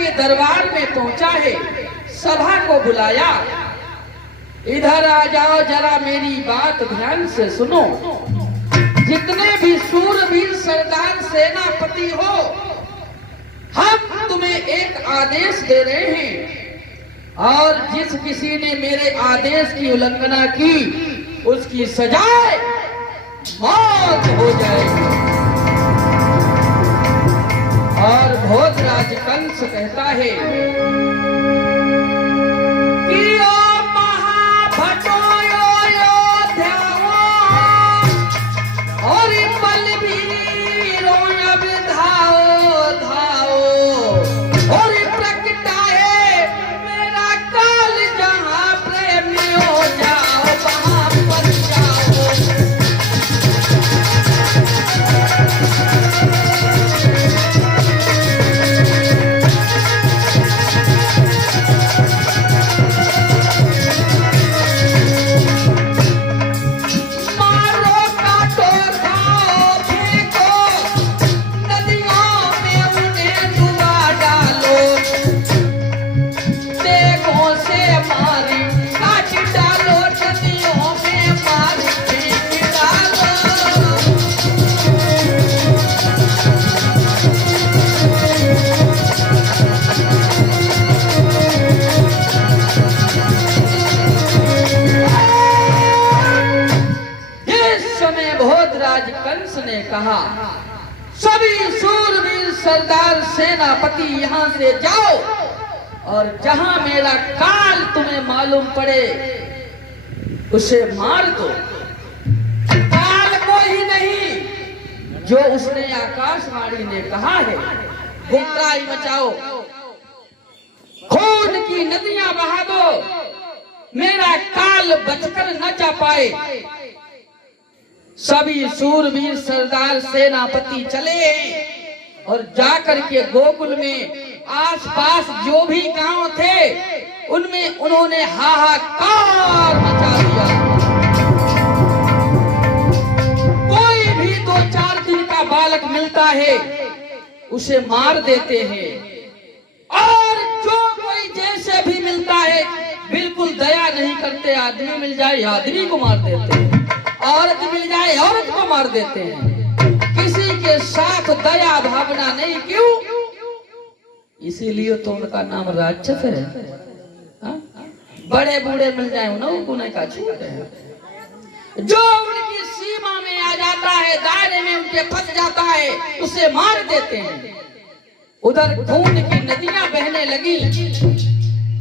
के दरबार में पहुंचा है, सभा को बुलाया। इधर आ जाओ, जरा मेरी बात ध्यान से सुनो। जितने भी सूरवीर सरदार सेनापति हो, हम तुम्हें एक आदेश दे रहे हैं, और जिस किसी ने मेरे आदेश की उल्लंघना की उसकी सजाए मौत हो जाएगी। और भोजराज कंस कहता है कि ओ महाभटो योद्धाओ और बलवीरों अब धाओ धाओ और प्रगटाए मेरा काल, जहां प्रेमियों जाओ वहां पर जाओ। कंस ने कहा, सभी सूरवीर सरदार सेनापति यहाँ से जाओ, और जहां मेरा काल तुम्हें मालूम पड़े उसे मार दो। काल को ही नहीं, जो उसने आकाशवाणी ने कहा है, गुमराही मचाओ, खून की नदियां बहा दो, मेरा काल बचकर न जा पाए। सभी सूरवीर सरदार सेनापति चले और जाकर के गोकुल में आसपास जो भी गांव थे उनमें उन्होंने हाहाकार मचा दिया। कोई भी 2-4 दिन का बालक मिलता है उसे मार देते हैं, और जो कोई जैसे भी मिलता है बिल्कुल दया नहीं करते। आदमी मिल जाए आदमी को मार देते हैं, औरत मिल जाए औरत को मार देते हैं। किसी के साथ दया भावना नहीं। क्यों? इसीलिए तो उनका नाम राक्षस है। बड़े बूढ़े मिल जाए उनको नहीं का छूट है। जो उनकी सीमा में आ जाता है, दायरे में उनके फंस जाता है, उसे मार देते हैं। उधर खून की नदियां बहने लगी,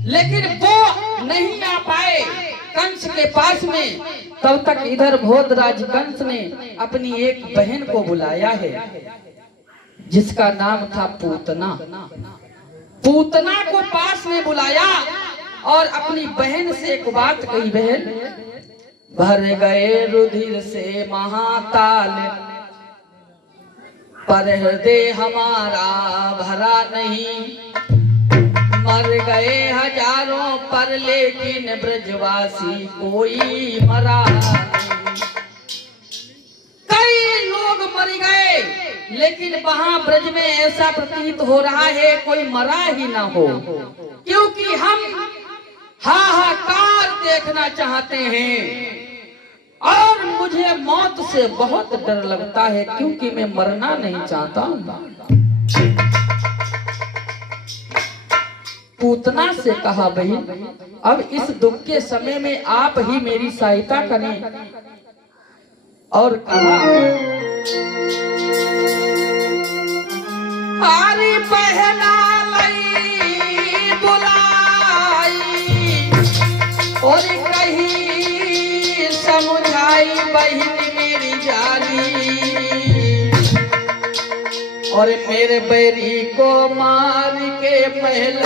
लेकिन वो नहीं आ पाए कंस के पास में। तब तक इधर भोजराज कंस ने अपनी एक बहन को बुलाया है, जिसका नाम था पूतना। पूतना को पास में बुलाया और अपनी बहन से एक बात कही, बहन भर गए रुधिर से महाताल, पर हृदय हमारा भरा नहीं। मर गए हजारों पर लेकिन ब्रजवासी कोई मरा नहीं। कई लोग मर गए, लेकिन वहां ब्रज में ऐसा प्रतीत हो रहा है कोई मरा ही ना हो, क्योंकि हम हाहाकार देखना चाहते हैं। और मुझे मौत से बहुत डर लगता है, क्योंकि मैं मरना नहीं चाहता हूं। पूतना से कहा, बहन अब इस दुख के समय में आप ही मेरी सहायता करें। और कहा, हरी पहना लई बुलाई और कहीं समझाई बहन मेरी जानी, और मेरे बैरी को मार के महल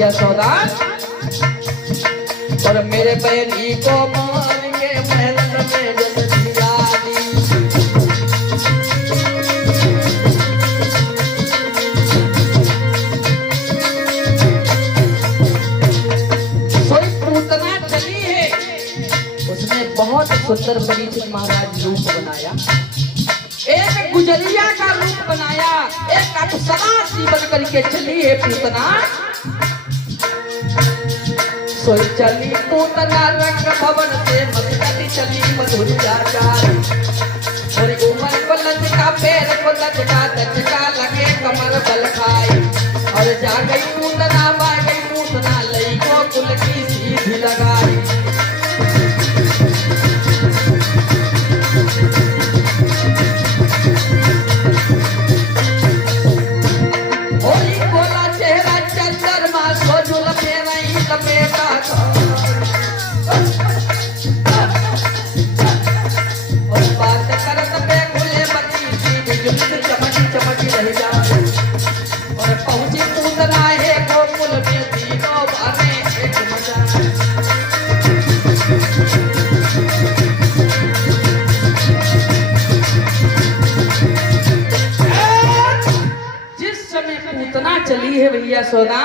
भैया सौदा। और मेरे बहनी को मान के महल में जल दिया दी। कोई पूतना चली है, उसने बहुत सुंदर परीक्षित महाराज रूप बनाया, एक गुजरिया का रूप बनाया, एक अप्सरा सी बन करके चली है पूतना। सोई चली पूतना रंग भवन से मधुरी चली मधुरिया चारी। और उमर को लचका पैर को लचका दचका लगे कमर बल खाई। और जा गई पूतना बा गई पूतना लई को कुल की सीधी लगाई। होली बोला चेहरा चंद्रमा सोजुल फेरई लपेटा था। और बात करत पे खुले बत्ती सी बिजली चमकी चमकी रह जाए। और पहुंची पूतना है गोकुल में तीनों बाने एक मजा। पूतना चली है भैया सौदा,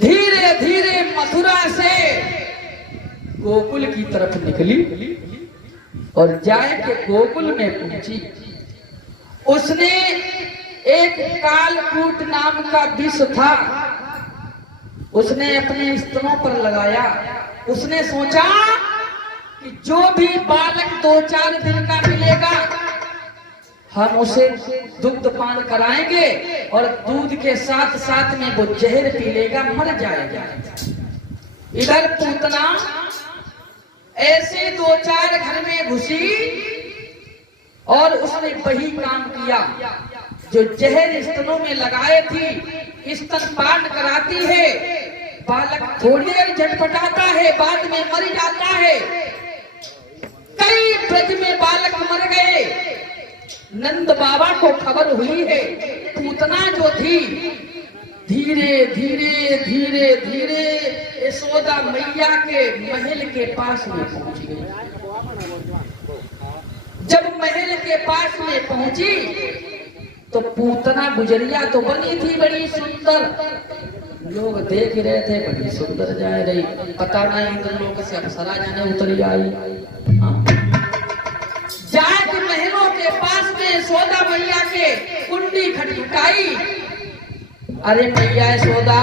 धीरे धीरे मथुरा से गोकुल की तरफ निकली और जाए के गोकुल में पहुंची। उसने एक कालकूट नाम का विष था, उसने अपने स्तनों पर लगाया। उसने सोचा कि जो भी बालक 2-4 दिन का मिलेगा हम उसे दुग्ध पान कराएंगे और दूध के साथ साथ में वो जहर पी लेगा, मर जाएगा। इधर पूतना ऐसे 2-4 घर में घुसी और उसने वही काम किया जो जहर स्तनों में लगाए थी। स्तनपान कराती है, बालक थोड़ी देर झटपटाता है, बाद में मर जाता है। कई ब्रज में बालक मर गए। नंद बाबा को खबर हुई है। पूतना जो थी धीरे धीरे धीरे धीरे यशोदा मैया के महल के पास में पहुंच गई। जब महल के पास में पहुंची तो पूतना गुजरिया तो बनी थी बड़ी सुंदर। लोग देख रहे थे बड़ी सुंदर जा रही, पता नहीं इंद्रलोक से अप्सरा जाने उतरी आई। जाके महलों के पास में यशोदा मैया के कुंडी खटखटाई। अरे मैया यशोदा,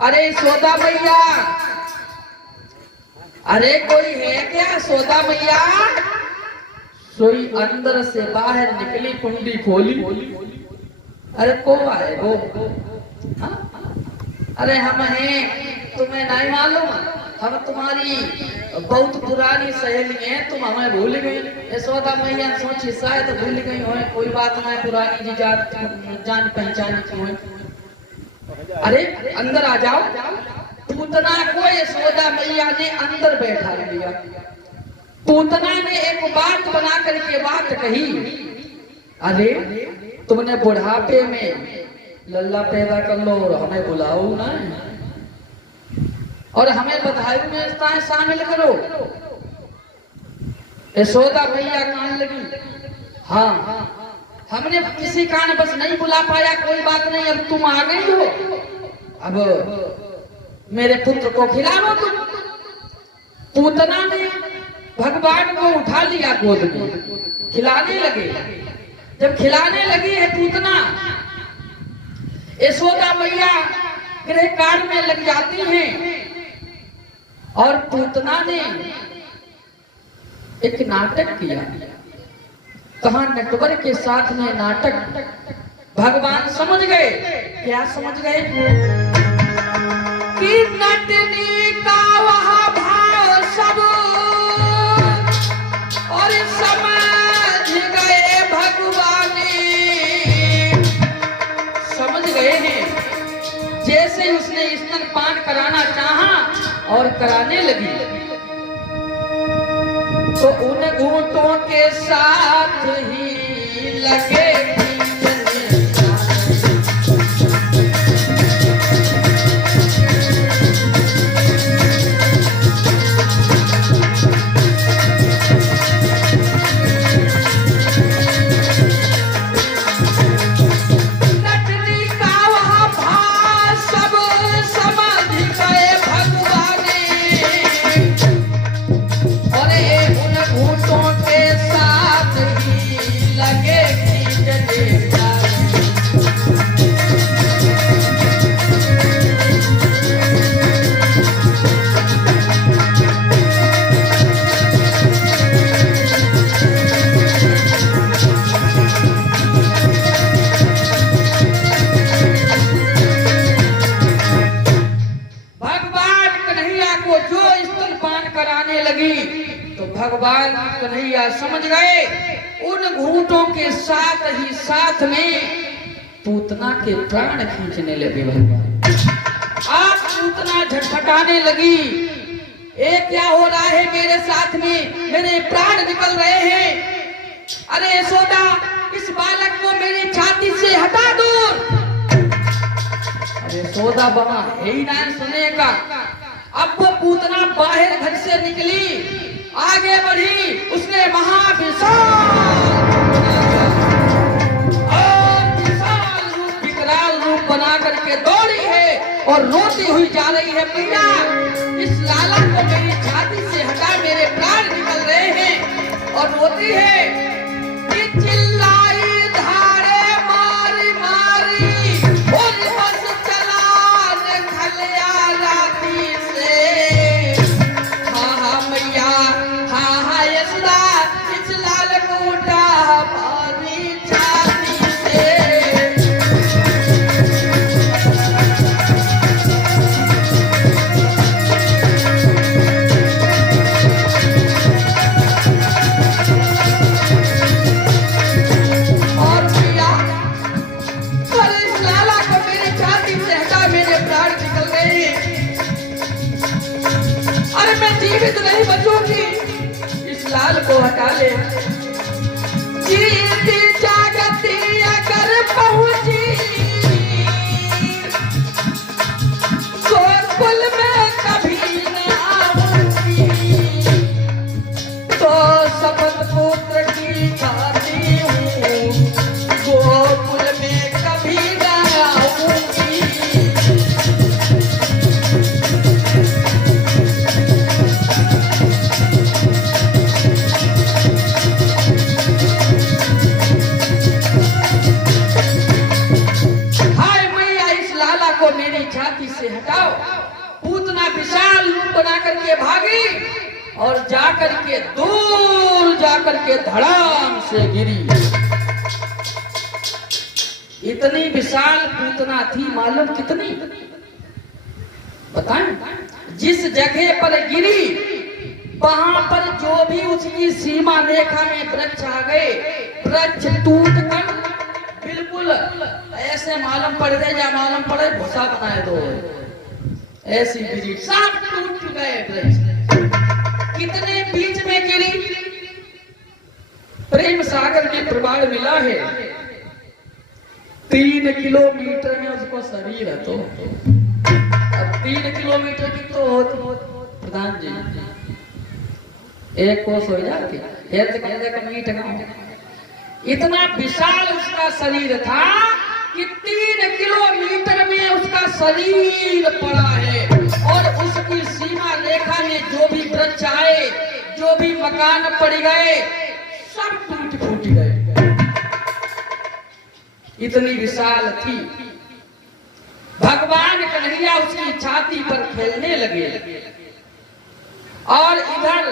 अरे यशोदा मैया, अरे कोई है क्या यशोदा मैया? सोई अंदर से बाहर निकली, कुंडी खोली। अरे को आए वो? अरे हम हैं, तुम्हें नहीं मालूम? हम तुम्हारी बहुत पुरानी सहेली हैं, तुम हमें भूल गई। यशोदा मैया सोची शायद भूल गई हो, कोई बात नहीं, पुरानी जी जान पहचान की हो। अरे अंदर आ जाओ। पूतना को यशोदा मैया ने अंदर बैठा लिया। पूतना ने एक बात बना करके बात कही, अरे तुमने बुढ़ापे में लल्ला पैदा कर लो और हमें बुलाओ ना, और हमें बधाई में शामिल करो। यशोदा मैया कहने लगी, हाँ हमने किसी कारण बस नहीं बुला पाया, कोई बात नहीं, अब तुम आ गई हो, अब मेरे पुत्र को खिला लो तुम। पूतना ने भगवान को उठा लिया गोद में, खिलाने लगे। जब खिलाने लगी है पूतना, यशोदा मैया गृह कार्य में लग जाती हैं। और पूतना ने एक नाटक किया। कहा नटवर के साथ में नाटक। भगवान समझ गए। क्या समझ गए? कि नटनी का वह भाव सब और समझ गए भगवान, समझ गए हैं। जैसे उसने स्तनपान कराना चाहा और कराने लगी तो उन ऊंटों के साथ ही लगे भगवान कन्हैया समझ गए, उन घूंटों के साथ ही साथ में पूतना के प्राण खींचने लगे भगवान। आप पूतना झटपटाने लगी, ये क्या हो रहा है मेरे साथ में, मेरे प्राण निकल रहे हैं। अरे यशोदा, इस बालक को मेरी छाती से हटा दो। अरे यशोदा वहां है ही ना सुनने का। अब वो पूतना बाहर घर से निकली, आगे बढ़ी, उसने महाविशाल विकराल रूप बना करके दौड़ी है और रोती हुई जा रही है, मैया इस लाला को मेरी छाती से हटा, मेरे प्राण निकल रहे हैं। और रोती है कि चिल्लाई धारे मारी मारी, और बस चला खलिया राती से। हाँ हाँ मैया, हाँ हाँ यशोदा, इस लाल को उठा हमारी छाती से। जीवित नहीं बचूंगी, इस लाल को हटा ले। जीती जागती अगर पहुंची गोकुल में कभी न आऊंगी, तो शपथ पुत्र की खाती हूँ, गोकुल में कभी न आऊंगी। छाती से हटाओ। पूतना विशाल रूप बना करके भागी और जाकर के दूर जाकर के धड़ाम से गिरी। इतनी विशाल पूतना थी, मालूम कितनी, बताएं? जिस जगह पर गिरी वहां पर जो भी उसकी सीमा रेखा में वृक्ष आ गए, वृक्ष टूट कर बिल्कुल ऐसे मालूम पड़ गए, या मालूम पड़े भूसा बनाए दो, ऐसी गिरी, सब टूट गए वृक्ष। कितने बीच में गिरी, प्रेम सागर में प्रमाण मिला है 3 किलोमीटर में उसको शरीर है। तो अब 3 किलोमीटर की तो होती प्रधान जी, एक कोस हो जाती है। इतना विशाल उसका शरीर था कि 3 किलोमीटर में उसका शरीर पड़ा है, और उसकी सीमा रेखा में जो भी वृक्ष आए, जो भी मकान पड़ गए, सब टूट फूट गए। इतनी विशाल थी। भगवान कन्हैया उसकी छाती पर खेलने लगे, और इधर